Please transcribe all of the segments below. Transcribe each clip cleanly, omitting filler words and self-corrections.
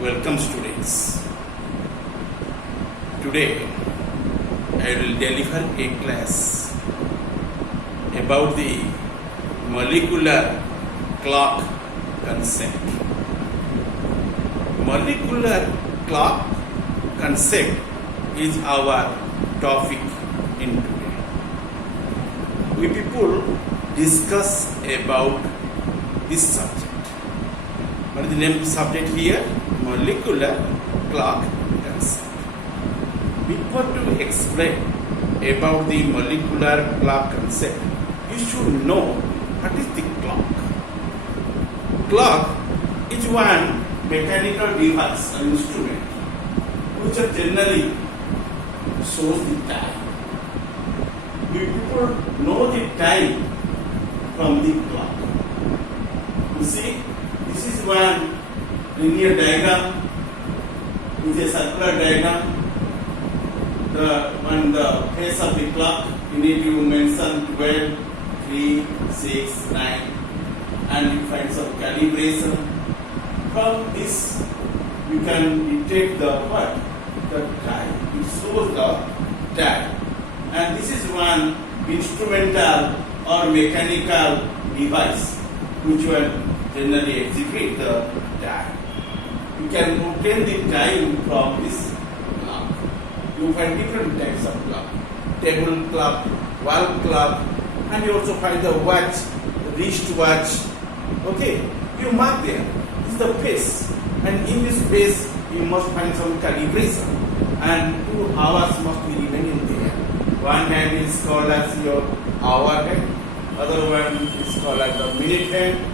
Welcome students. Today I will deliver a class about the molecular clock concept. Molecular clock concept is our topic in today. We people discuss about this subject. What is the name of the subject here? Molecular clock concept. Before to explain about the molecular clock concept, you should know what is the clock. Clock is one mechanical device or instrument which generally shows the time. We people know the time from the clock. You see, this is one linear diagram with a circular diagram. On the face of the clock, you need to mention 12, 3, 6, 9, and you find some calibration. From this, you can detect the what? The time. It shows the time. And this is one instrumental or mechanical device which will generally exhibit the time. You can obtain the time from this clock. You find different types of clock. Table clock, wall clock, and you also find the watch, wrist watch. Okay, you mark there. This is the pace. And in this pace, you must find some calibration. And 2 hours must be remaining there. One hand is called as your hour hand. Other one is called as the minute hand.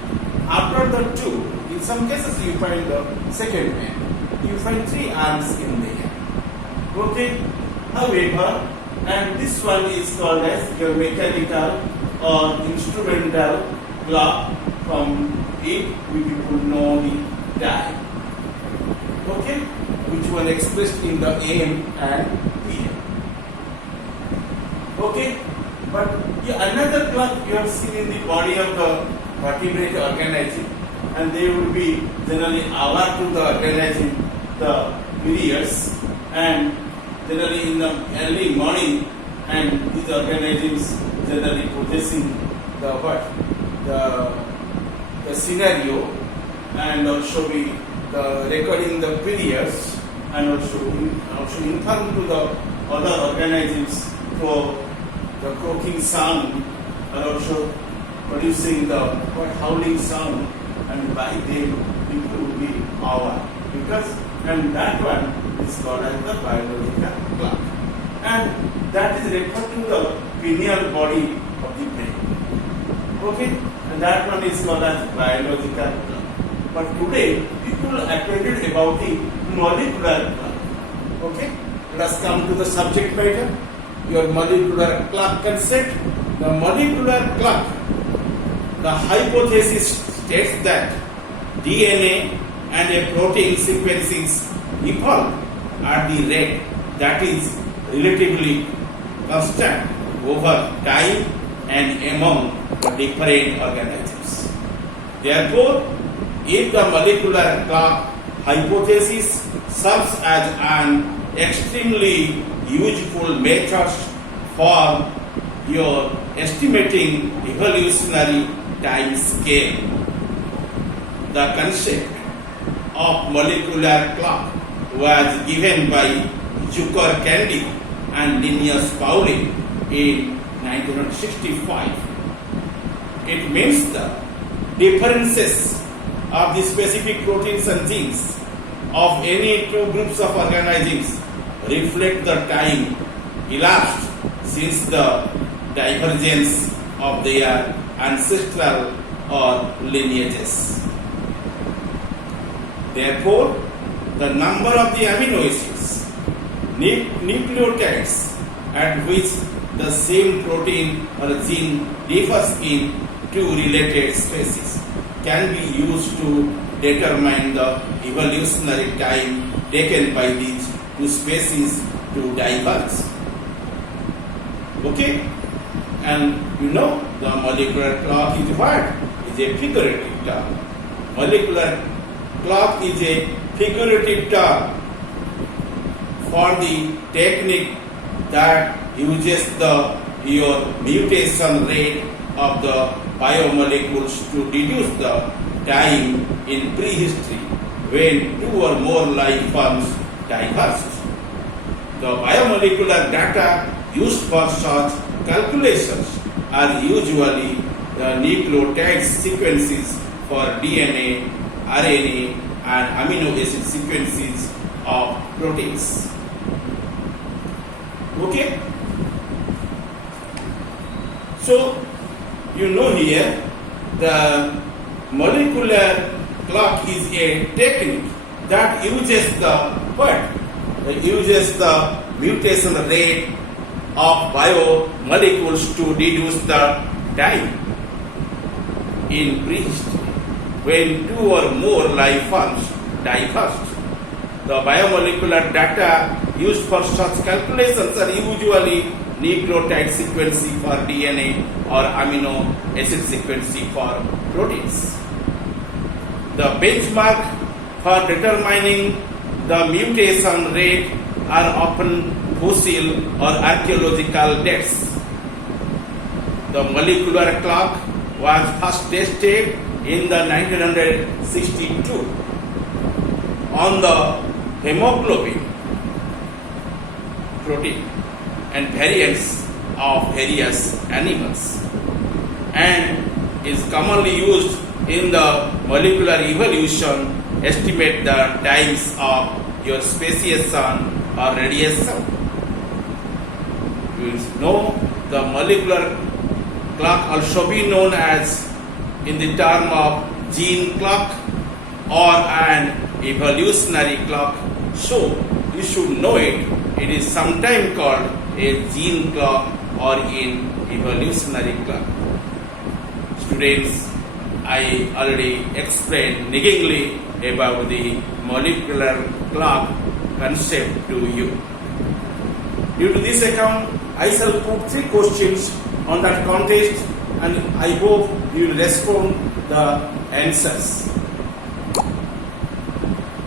After the 2, in some cases you find the second hand. You find 3 arms in there. Okay, however, and this one is called as your mechanical or instrumental clock. From it, we will know the time. Okay, which one expressed in the AM and PM. Okay, but another clock you have seen in the body of the vertebrate organism, and they will be generally aware to the organism the periods, and generally in the early morning, and these organisms generally possessing the what? The scenario, and also be the recording the periods, and also inform to the other organisms for the croaking sound, and also producing the howling sound, and by them it will be hour, because and that one is called as the biological clock, and that is referred to the pineal body of the brain. Okay, and that one is called as biological clock. But today people are acquainted about the molecular clock. Okay, let us come to the subject matter. Your molecular clock concept. The molecular clock, the hypothesis states that DNA and a protein sequences evolve at the rate that is relatively constant over time and among the different organisms. Therefore, if the molecular clock hypothesis serves as an extremely useful method for your estimating evolutionary time scale, the concept of molecular clock was given by Zucker-Candy and Linnaeus Pauling in 1965. It means the differences of the specific proteins and genes of any two groups of organisms reflect the time elapsed since the divergence of their ancestral or lineages. Therefore, the number of the amino acids, nucleotides at which the same protein or gene differs in two related species can be used to determine the evolutionary time taken by these two species to diverge. Okay? And you know the molecular clock is what? Is a figurative term. Molecular clock is a figurative term for the technique that uses your mutation rate of the biomolecules to reduce the time in prehistory when two or more life forms diverged. The biomolecular data used for such calculations are usually the nucleotide sequences for DNA, RNA, and amino acid sequences of proteins. Okay? So, you know here, the molecular clock is a technique that uses the what? It uses the mutation rate of biomolecules to reduce the time in prehistory when two or more life forms diverged. The biomolecular data used for such calculations are usually nucleotide sequencing for DNA or amino acid sequencing for proteins. The benchmark for determining the mutation rate are often fossil or archaeological dates. The molecular clock was first tested in the 1962 on the hemoglobin protein and variants of various animals, and is commonly used in the molecular evolution estimate the times of your speciation or radiation. You know the molecular clock also be known as in the term of gene clock or an evolutionary clock. So you should know it. It is sometimes called a gene clock or an evolutionary clock. Students, I already explained niggingly about the molecular clock concept to you. Due to this account, I shall put 3 questions on that contest, and I hope you will respond the answers.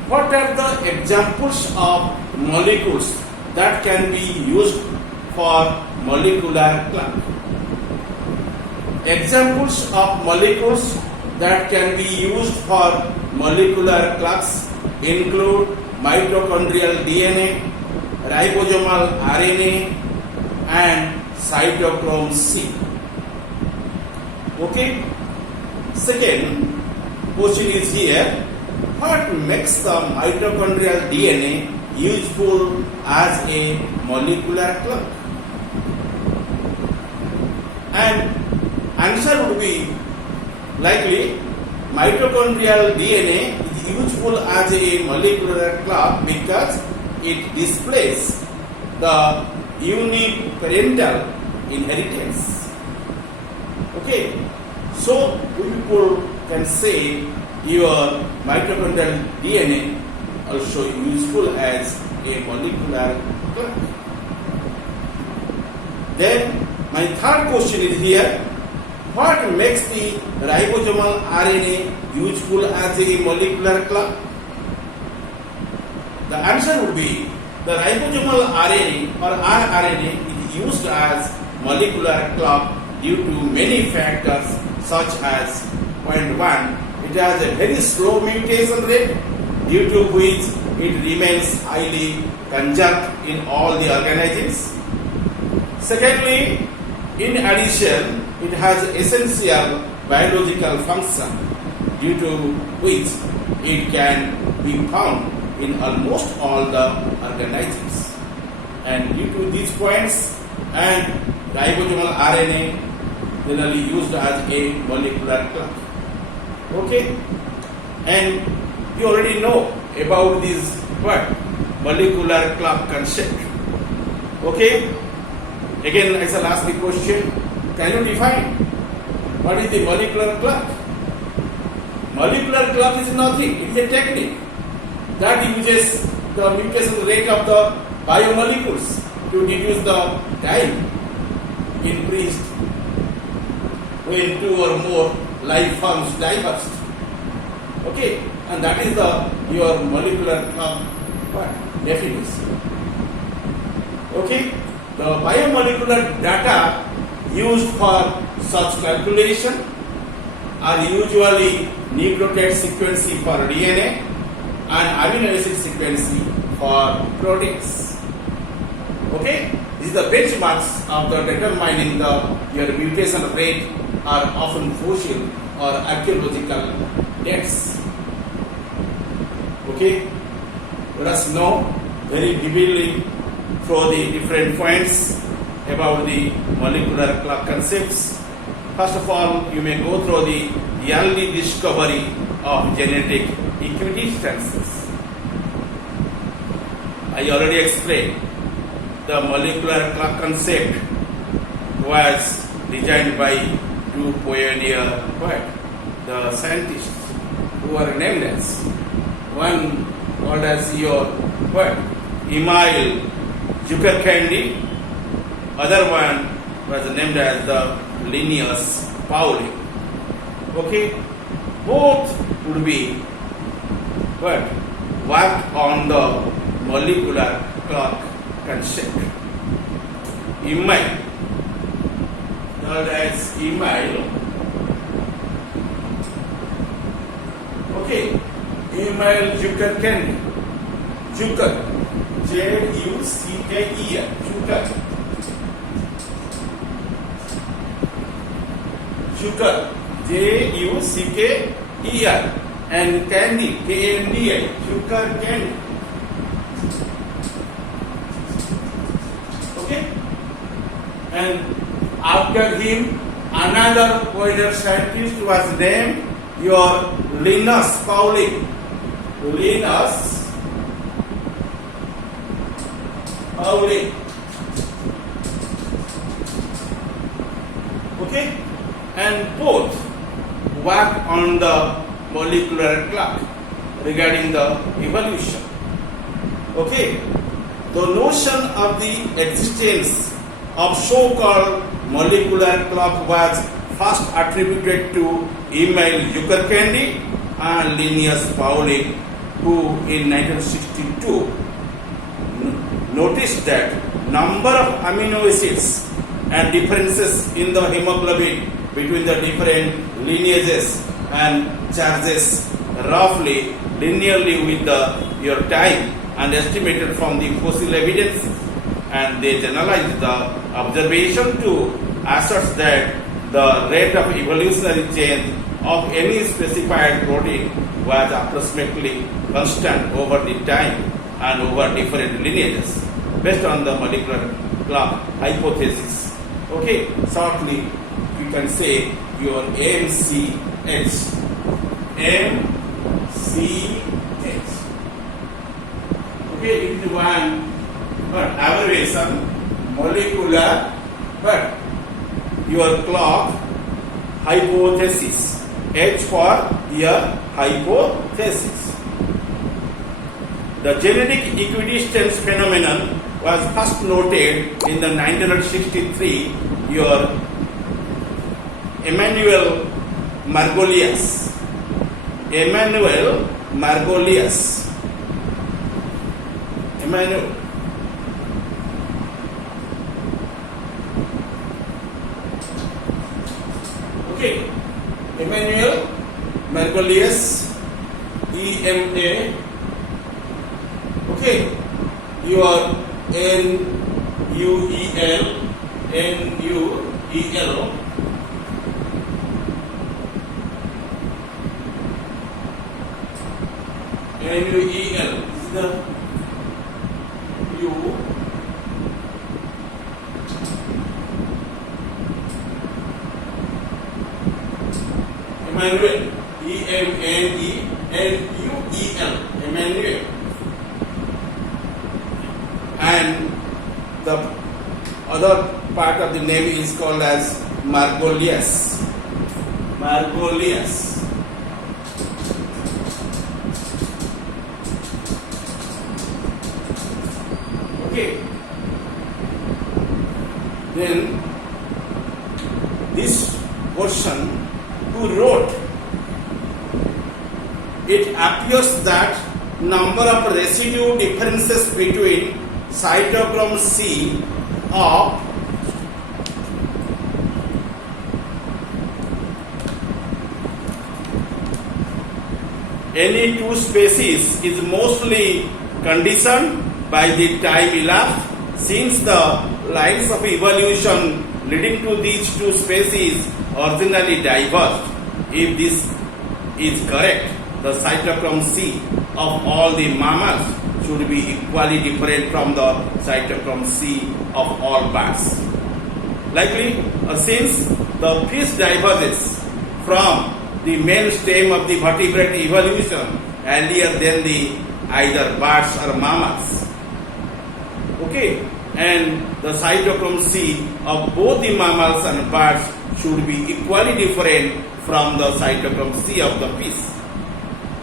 What are the examples of molecules that can be used for molecular clock? Examples of molecules that can be used for molecular clocks include mitochondrial DNA, ribosomal RNA, and cytochrome C. Okay? Second question is here. What makes the mitochondrial DNA useful as a molecular clock? And answer would be likely mitochondrial DNA is useful as a molecular clock because it displays the uniparental inheritance. Okay, so people can say your mitochondrial DNA also useful as a molecular clock. Then my third question is here. What makes the ribosomal RNA useful as a molecular clock? The answer would be the ribosomal RNA or rRNA is used as molecular clock due to many factors such as point 1, it has a very slow mutation rate due to which it remains highly conserved in all the organisms. Secondly, in addition, it has essential biological function due to which it can be found in almost all the organisms. And due to these points, and ribosomal RNA generally used as a molecular clock. Okay? And you already know about this what? Molecular clock concept. Okay? Again, I shall ask the question, can you define what is the molecular clock? Molecular clock is nothing, it is a technique that uses the mutation rate of the biomolecules to reduce the time increased when two or more life forms diverged. Okay, and that is your molecular clock definition. Okay, the biomolecular data used for such calculation are usually nucleotide sequence for DNA and amino acid sequence for proteins. Okay, these are the benchmarks of the determining your mutation rate are often fossil or archaeological dates. Okay, let us know very vividly through the different points about the molecular clock concepts. First of all, you may go through the early discovery of genetic equidistances. I already explained the molecular clock concept was designed by two pioneer the scientists who are named as one called as your Emil Zuckerkandie, other one was named as the Linus Pauling. Okay, both would be worked on the molecular clock concept. Emil, called as Emil. Okay, Emil Zuckerkandie. Zucker, J-U-C-K-E-R, Zucker. Zucker, J-U-C-K-E-R, and Candy, K-A-N-D-I, Zucker Candy. Okay? And after him, another pioneer scientist was named your Linus Pauling. Linus Pauling. Okay? And both work on the molecular clock regarding the evolution. Okay? The notion of the existence of so-called molecular clock was first attributed to Emil Zuckerkandie and Linus Pauling, who in 1962 noticed that number of amino acids and differences in the hemoglobin between the different lineages and charges roughly linearly with your time and estimated from the fossil evidence, and they generalized the observation to assert that the rate of evolutionary change of any specified protein was approximately constant over the time and over different lineages based on the molecular clock hypothesis. Okay, shortly you can say your MCH. MCH. Okay, it is one abbreviation, molecular, but your clock hypothesis. H for your hypothesis. The genetic equidistance phenomenon was first noted in the 1963 your Emmanuel Margolius. Emmanuel Margolius. Emmanuel. Okay. Emmanuel Margolius. EMA. Okay. Your NUEL. NUEL. NUEL is the U. Emmanuel. EMANELUEL. Emmanuel. And the other part of the name is called as Margolius. Margolius. Okay. Then this person who wrote it appears that number of residue differences between cytochrome C of any two species is mostly conditioned by the time elapsed, since the lines of evolution leading to these two species originally diverged. If this is correct, the cytochrome C of all the mammals should be equally different from the cytochrome C of all birds. Likely, since the fish diverges from the main stem of the vertebrate evolution earlier than the either birds or mammals. Okay, and the cytochrome C of both the mammals and birds should be equally different from the cytochrome C of the fish.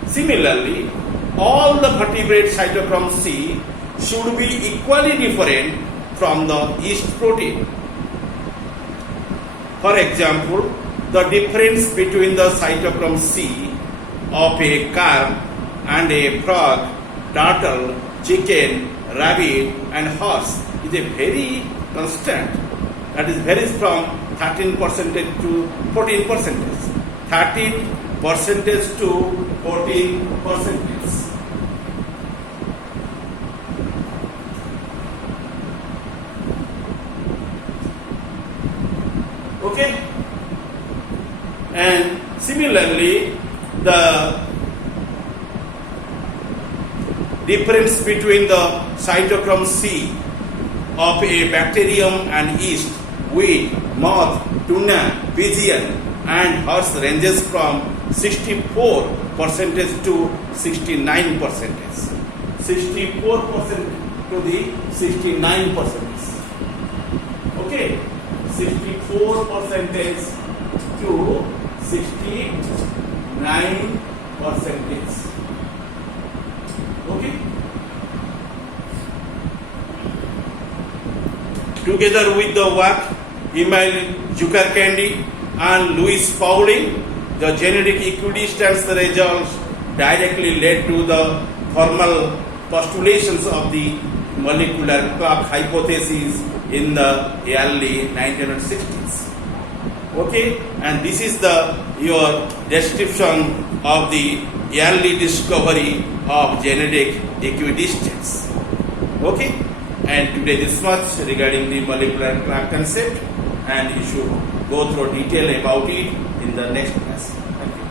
Similarly, all the vertebrate cytochrome C should be equally different from the yeast protein. For example, the difference between the cytochrome C of a carp and a frog, turtle, chicken, rabbit and horse is a very constant. That is varies from 13% to 14%. 13% to 14%. Okay? And similarly, the difference between the cytochrome C of a bacterium and yeast, wheat, moth, tuna, pigeon and horse ranges from 64% to 69%. 64% to the 69%. Okay? 64% to 69%. Okay? Together with the work Emil Zuckercandy and Louis Pauling, the genetic equidistance results directly led to the formal postulations of the molecular clock hypothesis in the early 1960s. Okay, and this is your description of the early discovery of genetic equidistance. Okay, and today this much regarding the molecular clock concept, and you should go through detail about it in the next class. Thank you.